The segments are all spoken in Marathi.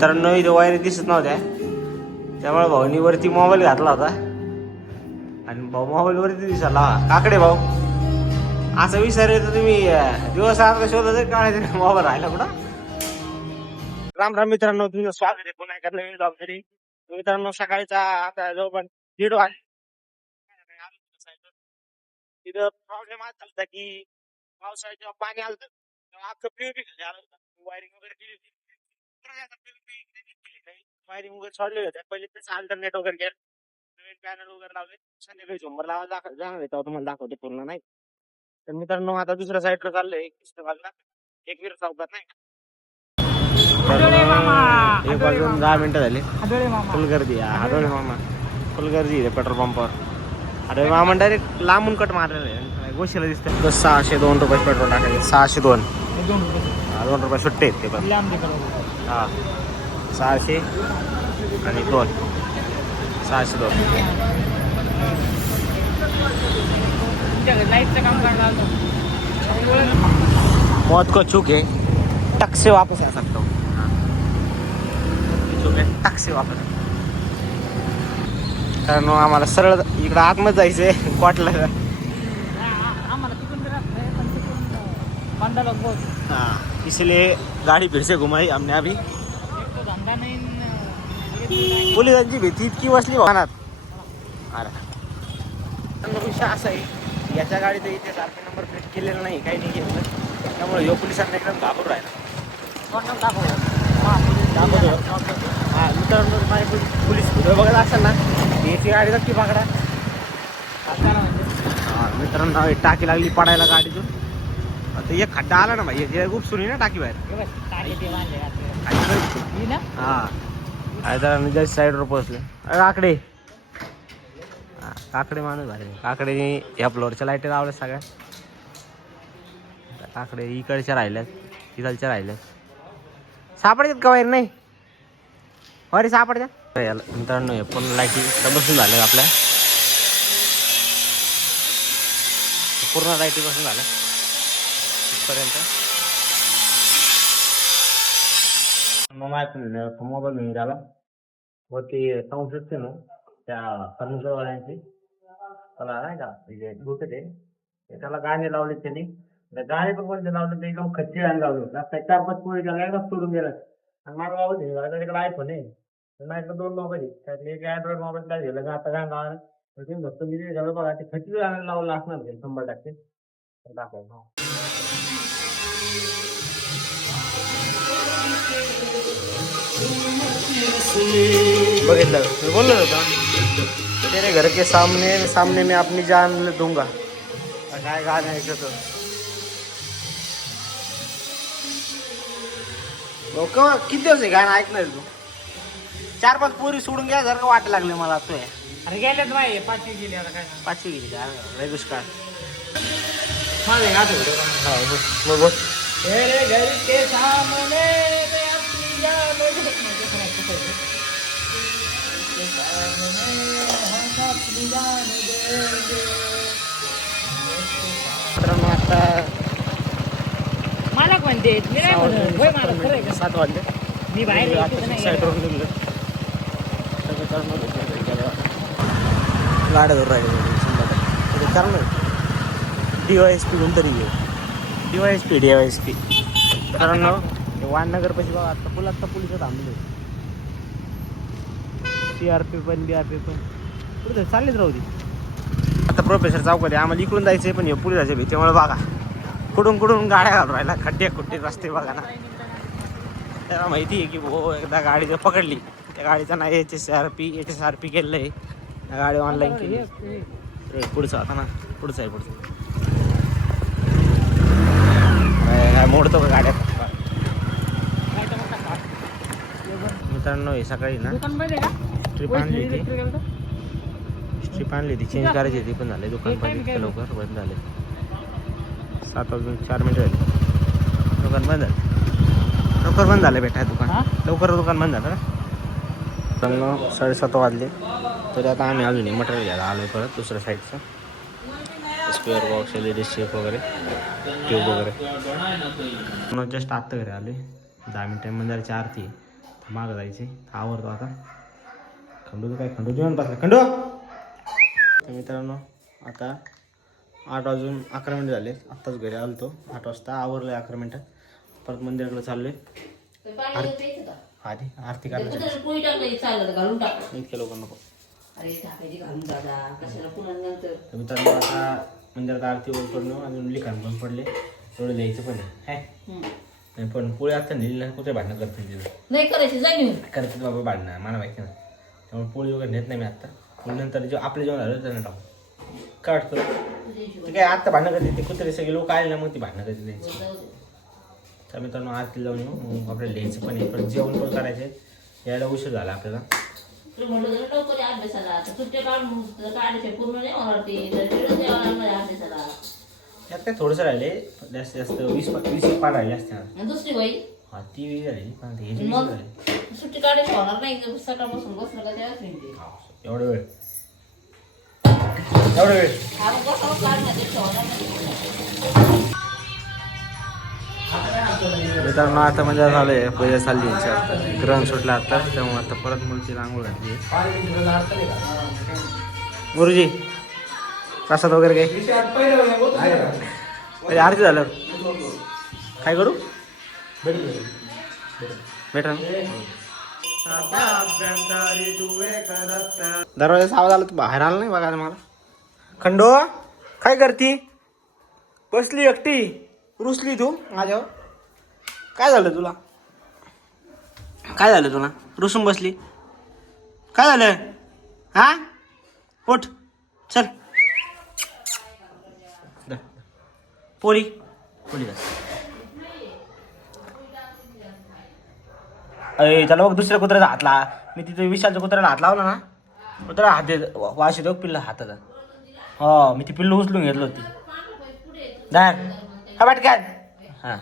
तर नवी वायरी दिसत नव्हत्या, त्यामुळे भाऊनी वरती मोबाईल घातला होता आणि भाऊ मोबाईल वरती दिसाला. काकडे भाऊ असं विचार तर तुम्ही दिवस अर्धा शोधत काढायचं मोबाईल राहिला कुठं. राम राम मित्रांनो, तुमचं स्वागत आहे पुन्हा एका नवीन ब्लॉग मध्ये. मित्रांनो, सकाळीचा आता जवळपास 1:30 वाजले. तिथं प्रॉब्लेम असा झाला की पावसाळ्यात जेव्हा पाणी आलं तेव्हा अख्खं पीओपी खाली आलं होतं. वायरिंग वगैरे केली होती, वायरिंग वगैरे सोडले होते. पहिले त्याचं अल्टरनेट वगैरे केलं, नवीन पॅनल वगैरे लावले. संध्याकाळी झोंबर लावायला जाणार आहे तेव्हा तुम्हाला दाखवते पूर्ण, नाही तर मित्रांनो आता दुसऱ्या साईडला चाललंय एक वीर चौकात, नाही एक वाजून 10 मिनिटं झाले. फुल गर्दी आहे आढळले मामा, फुल गर्दी आहे पेट्रोल पंपावर. अरे मामा डायरेक्ट लांबून कट मारलेलं आहे, गोशीला दिसतं. 602 रुपये पेट्रोल टाकायचे. 602 2 रुपये सुट्टे आहेत ते पण. हा 600 आणि 2 602. मौत को चूक है, टक से वापस आ सकता हूँ. चूक है, टक से वापस. कारण आम्हाला सरळ इकडं आतमध्ये जायचंय क्वाटला. हाँ, इसलिए गाड़ी फिर से घुमाई हमने अभी. पोलिसांची भीती इतकी बसली वाहनात. अरे विषय असा आहे, याच्या गाडीत इथे सारखे नंबर प्लेट केलेला नाही, काही नाही घेतलं, त्यामुळे यो पोलिसांना एकदम घाबरून राहिला. हा मित्रांनो, माझी पोलीस व्हिडिओ बघत असाल ना, याची गाडी नक्की पकडा. हा मित्रांनो, टाकी लागली पडायला गाडीतून. आता एक खड्डा आला ना भाई, खूप सुनी ना टाकी बाहेर. हा जस्ट साईडवर पोहोचले. काकडे काकडे माणूस भारी. काकडे या फ्लोअरच्या लाईटी लावल्या सगळ्या. काकडे इकडच्या राहिल्यात, तिकडच्या राहिल्यात. सापडतात का बाहेर? नाही अरे सापडतात याला. मित्रांनो हे पण लाईटी बसून झाल्या आपल्या, पूर्ण लाईटी बसून झाल्या इथपर्यंत. मोबाईल घेऊन झाला व ते साऊंड सिस्टम त्या फर्निचरवाल्यांची, त्याला नाही का दुसरे त्याला गाणे लावले त्यांनी. गाणे पण कोणते लावले ते एकदम खच्ची गाणे लावले. आता 4-5 पोळी त्याला एकदाच सोडून गेला. आणि माझ्या बाबा तिकडे आयफोन आहे, माझ्याकडे 2 मोबाईल आहे, त्यातले एक अँड्रॉइड मोबाईल काय झालं का आता गाणं लावलं फक्त मी ते बघा ते खच्ची गाणं लावलं असणार 100% दाखव. बघितलं मी बोललो होता, तेरे घर के सामने में अपनी जान दूंगा. काय गाणं ऐकत किती दिवस आहे गाणं ऐकणार तू? 4-5 पोरी सोडून घ्या जर का वाटायला लागले मला. तो अरे गेल्यात नाही, 5वी गेली. आता काय 5वी गेली रेगुश काय बोल. तेरे घर के सामने आता मला म्हणते 7 वाजले. मी बाहेर साईडवर निघलो. गाड्या धरून राहिले कारण DYSP कोणतरी DYSP कारण वाननगर पाशी बघा आता पोलिस थांबले. CRP पण BRP पण पुढे चाललेच राहू दे. आता प्रोफेसर चौकात आम्हाला इकडून जायचंय, पण हे पोलिसाच्या भीतीमुळे बघा कुठून गाड्या घालून राहिला. खड्डे रस्ते बघा ना. त्याला माहिती आहे की भाऊ एकदा गाडी जर पकडली त्या गाडीचं नाव HSRP केलेलं आहे. गाडी ऑनलाईन केली. पुढचं आता ना पुढचं आहे काय मोडतो का गाड्या. मित्रांनो हे सकाळी ना स्ट्रीप आणली होती, चेंज करायची होती, पण झाले दुकान पण लवकर बंद झाले. 7 वाजून 4 मिनिटं झाली. दुकान बंद झालं, लवकर बंद झालं बेटा दुकान. लवकर दुकान बंद झालं ना. 7:30 वाजले तरी आता आम्ही अजून मटेरियल घ्यायला आलो परत दुसऱ्या साईडचं. स्क्वेअर बॉक्स LED शेप वगैरे ट्यूब वगैरे. जस्ट आत्ता घरी आले 10 मिनिटांमध्ये. 4 आरती मागं जायचे आवडतो आता. खंडू काय खंडू जेवण बसला खंडू. तर मित्रांनो आता 8 वाजून 11 मिनिट झाले. आत्ताच घरी आलो तो 8 वाजता आवरलं 11 मिनिटात. परत मंदिराकडे चाललोय. आरती करायची इतके लोक नको. मित्रांनो आता मंदिरात आरती वर पडलो अजून लिखाण पण पडले तेवढं लिहायचं पण आहे. पण पोळी आता नेली कुठे भांडणं करते तिथं नाही करायची जाईल करते बाबा भांडणं मला माहिती नाही. त्यामुळे पोळी वगैरे नेत नाही मी आत्ता. पण नंतर जे आपलं जेवण झालं त्यांना टाकू काय वाटतं ते काय आत्ता भांडणं करते ते कुत्रे सगळे लोक आले ना मग ती भांडणं करते द्यायची. तर मित्रांनो आरती जाऊन येऊ मग आपल्याला लिहायचं पण आहे पण जेवण पण करायचे. यायला उशीर झाला आपल्याला. त्यात काय थोडंसं राहिले जास्त जास्त 20 पान राहिले असते. दुसरी बाई हा ती राहिली पण सुट्टी काढायची होणार नाही सकाळपासून बसलं का त्यावेळेस एवढा वेळ मित्रांनो आता मजा झालंय पूजा चालली ग्रहण सुटला आता त्यामुळे आता परत मुलची रांगोळ घातली. गुरुजी प्रसाद वगैरे काही आरती झालं काय करू भेटा दरवाजाचा आवाज आला तू बाहेर आला नाही बघायला मला. खंडो काय करती बसली एकटी रुसली तू माझ्यावर. काय झालं तुला काय झालं तुला रुसून बसली काय झालं हा उठ चल पोळी पोळी अरे त्याला बघ दुसऱ्या कुत्र्याचा हात ला मी तिथे विशालच्या कुत्र्याला हात लावला ना कुत्र्याला हात देत वाश येतो पिल्ला हाताचा. हो मी ती पिल्लू उचलून घेतली होती दार हा वाट काय हां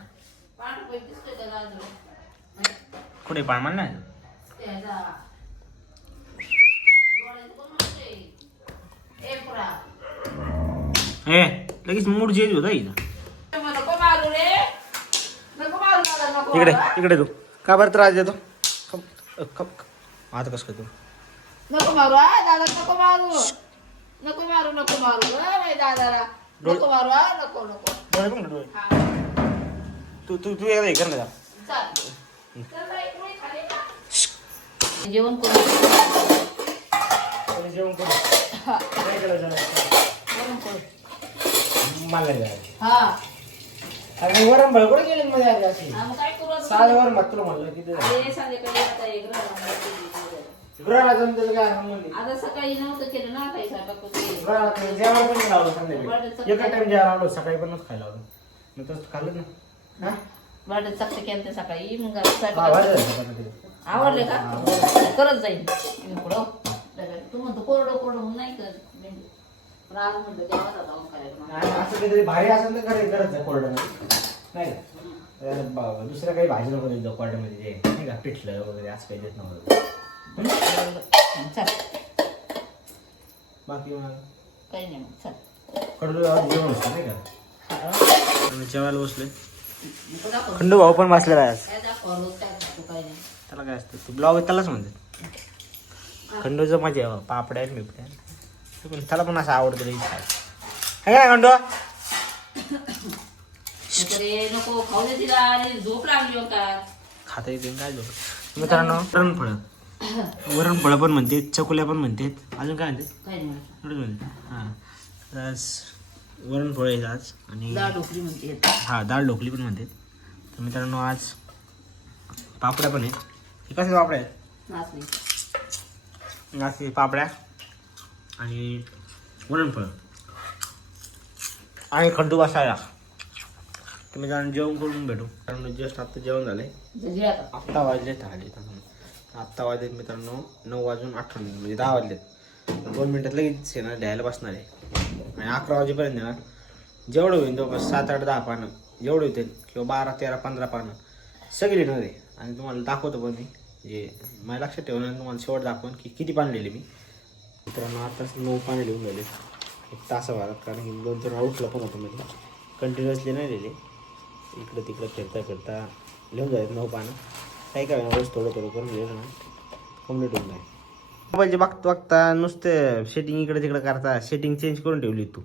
कुठे पाळमान नाही हे लगेच मूड चेंज होता इथं. इकडे इकडे तू का बरं त्रास देतो आता कसं काय तू नको मारू दादा नको मारू नको मारू नको मारू दादाला नको मारू नको नको डोळे पण डोळे तू तू तू एकदा हे कर ना जेवण करू जेवण करू काय करायचं मला हा अरे वरण भळ कुठे गेले मध्ये आले अशी काय करू साध्यावर मात्र म्हणलं किती ग्रहाला जाऊन त्याचं काय म्हणली आता सकाळी नव्हतं केलं ना काही जेवण पण नाही लावलं संध्याकाळी एका टाइम जेवण लावलं सकाळी पण खायला लावलं मग तसं खाल्लं ना बर्डे चकते केलं सकाळी मग आवडले का करत जाईल पुढं तू म्हणतो कोरडं कोरडं म्हणून नाही करत पण आज म्हणतो जेवणाचा जाऊन करायचं असं काहीतरी भारी असेल तर करत जा कोरडं नाही दुसरं काही भाजी नको देत कोरड्यामध्ये जे नाही का पिठलं वगैरे असं काही देत नव्हतं बाकी मग काही नाही मग चल कडू जेवण असतं नाही का जेवायला बसले. खंडू भाऊ पण बसलेला आहे त्याला काय असतं तू ब्लॉग त्यालाच म्हणते खंडूचं मजा आहे पापड्या बिपड्या पण त्याला पण असं आवडतं रे काय काय खंडू नको खाऊ दे तिला आणि झोप लागली का खाता येते काय झोप. मित्रांनो वरणफळं पण म्हणते चकुल्या पण म्हणतात अजून काय म्हणते एवढंच म्हणते हां वरणफळ आहे आज आणि डाळ ढोकली म्हणते हां डाळ ढोकली पण म्हणतात. तर मित्रांनो आज पापड्या पण आहेत. हे कसे पापड्या आहेत नाचणी पापड्या आणि वरणफळं आणि खंडू बसायला. तर मित्रांनो जेवण करून भेटू कारण जस्ट आत्ता जेवण झालं आहे. आत्ता वाजले आत्ता वाजलेत मित्रांनो 9 वाजून 18 मिनिट म्हणजे 10 वाजलेत. 2 मिनिटात लगेच आहे ना लिहायला बसणार आहे आणि 11 वाजेपर्यंत ना जेवढं होईल जवळपास 7, 8, 10 पानं जेवढे होतील किंवा 12, 13, 15 पानं सगळी लिहिणार आहे. आणि तुम्हाला दाखवतो पण मी जे मला लक्षात ठेवून तुम्हाला शेवट दाखवून की किती पानं लिहिले मी. मित्रांनो आताच 9 पानं लिहून झाले 1 तासाभरात कारण की 2-3 आउटला पण होतं म्हणजे कंटिन्युअसली नाही लिहिले इकडं तिकडं फिरता फिरता लिहून झाले 9 पानं. काही काय रोज थोडं थोडं करून घ्यायचं ना कम्प्लीट होऊन जाईल. मोबाईलचे बघता बघता नुसतं सेटिंग इकडे तिकडे करता सेटिंग चेंज करून ठेवली तू.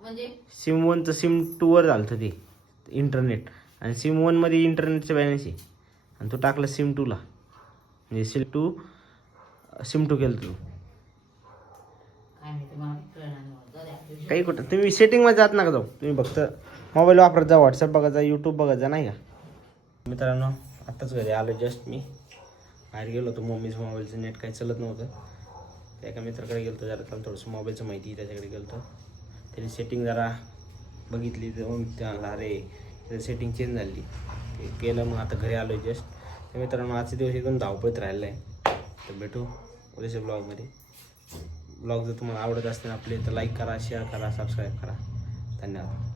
म्हणजे सिम 1चं सिम 2वर झालं होतं ते इंटरनेट आणि सिम 1मध्ये इंटरनेटचं बॅलन्स आहे आणि तू टाकलं सिम 2ला म्हणजे सिम 2 केलं तू. काय माहिती मला कळणार नाही मला. जाऊ दे आपल्या काही कुठं तुम्ही सेटिंगमध्ये जात नका जाऊ. तुम्ही फक्त मोबाईल वापरत जा, व्हॉट्सअप बघत जा, यूट्यूब बघत जा नाही का. मित्रांनो आत्ताच घरी आलो जस्ट मी. बाहेर गेलो होतो मम्मीचं मोबाईलचं नेट काही चालत नव्हतं. त्या एका मित्राकडे गेलो होतो जरा त्याला थोडंसं मोबाईलचं माहिती त्याच्याकडे गेलो होतो. त्याने सेटिंग जरा बघितली तर मग त्याला अरे त्याचं सेटिंग चेंज झाली ते केलं. मग आता घरी आलो जस्ट. तर मित्रांनो आजचे दिवस एकदम धावपळीत राहिलं आहे. तर भेटू उद्याच्या ब्लॉगमध्ये. ब्लॉग जर तुम्हाला आवडत असतील आपले तर लाईक करा, शेअर करा, सबस्क्राईब करा. धन्यवाद.